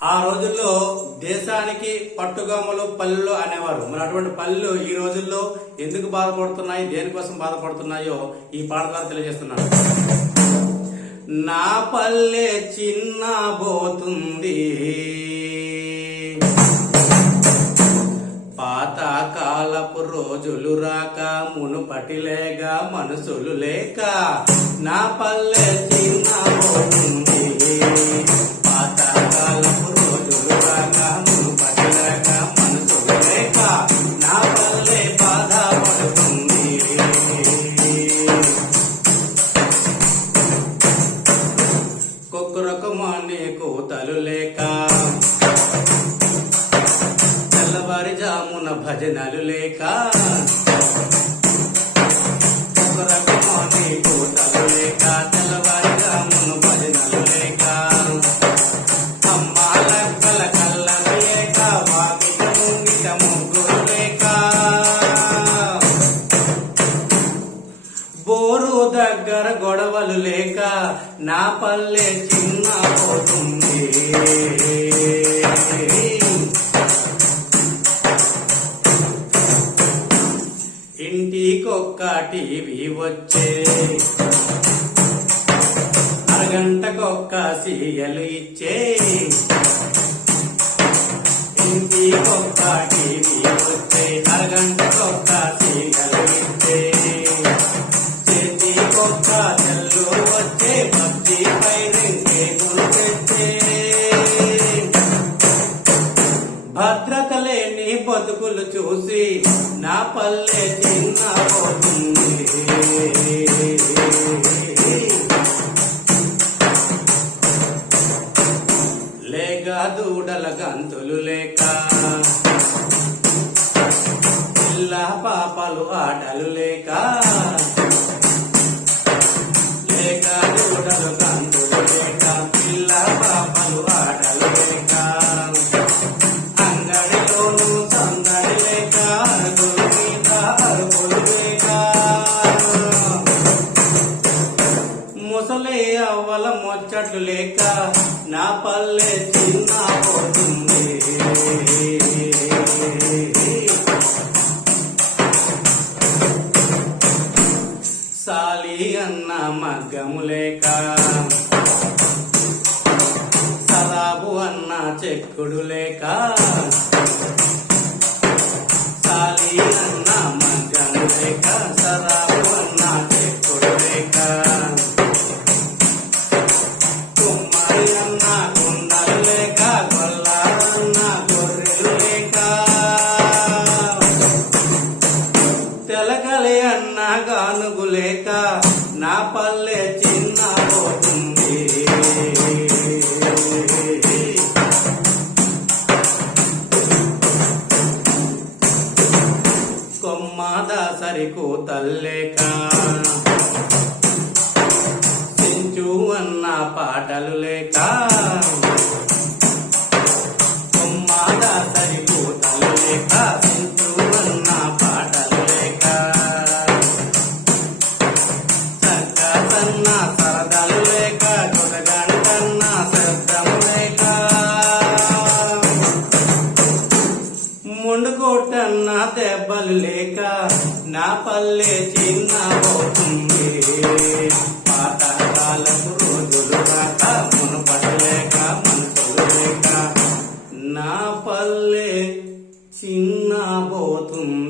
ఆ రోజుల్లో దేశానికి పట్టుగమ్మలు పల్లెలు అనేవారు. మరి అటువంటి పల్లెలు ఈ రోజుల్లో ఎందుకు బాధపడుతున్నాయి, దేనికోసం బాధపడుతున్నాయో ఈ పాట ద్వారా తెలియజేస్తున్నాను. నా పల్లె చిన్న బోతుంది, పాత కాలపు రోజులు రాక మునుపటిలేగా మనసులు లేక. నా పల్లె చిన్న బోతుంది, పాత కాలపు రోజులు రాక మునుపటిలేక మనసులు లేక. నా పల్లె బాధ పడుతుంది, కుక్కురకుమాని కూతలు లేక, తెల్లవారుజామున భజనలు లేక. కుక్కురకుమాని కూతలు లేక, తెల్లవారుజామున భజనలు లేక. అమ్మాలక్కల కళ్ళను లేక, వాకిట ముంగిట ముగ్గురు లేక. బోరు దగ్గర గొడవలు లేక నా పల్లె చిన్న పోతుంది. ఇంటికొక్క టీవీ వచ్చే, అరగంటకొక్క సీరియలు ఇచ్చే. ఇంటికొక్క టీవీ వచ్చే, అరగంటకొక్క సీరియలు ఇచ్చే. చేతికొక్క చెల్లు వచ్చే, పబ్జి పైరింకే గురు తెచ్చే. భద్రత లేని బతుకులు చూసి నా పల్లె చిన్న పోతుంది. లేక దూడల గంతులు లేక, పిల్ల పాపలు ఆటలు లేక. లేక దూడలు గంతులు లేక, పిల్ల పాపలు ఆటలు లేక. అంగడిలోను సందడి లేక, అరుగుల మీద అరుగులు లేక. ముసలి అవ్వల ముచ్చట్లు లేక నా పల్లె చిన్న పోతుంది. సాలి అన్న మగ్గము లేక, సరాబు అన్న చెక్కుడు లేక. సాలి అన్న మగ్గము లేక, సరాబు అన్న చెక్కుడు లేక. కుమ్మరి అన్న కుండలు లేక, గొల్లారన్న గొర్రెలు లేక. తెలకలి అన్న గానుగు లేక నా పల్లె చిన్న పోతుంది. కొమ్మదాసరి కూతల్లేక, సించు అన్న పాటలు లేక. కొమ్మదాసరి కూతలు లేక, సించు అన్న పాటలు లేక. చక్కసన్న సరదాలు లేక, గుడగంటన్న శబ్దము లేక. ముండుకోటన్న దెబ్బలు లేక నా పల్లె చిన్న పోతుంది. పాత కాలపు రోజులు రాక మునుపడలేక మనసులు లేక. నా పల్లె చిన్న పోతుంది.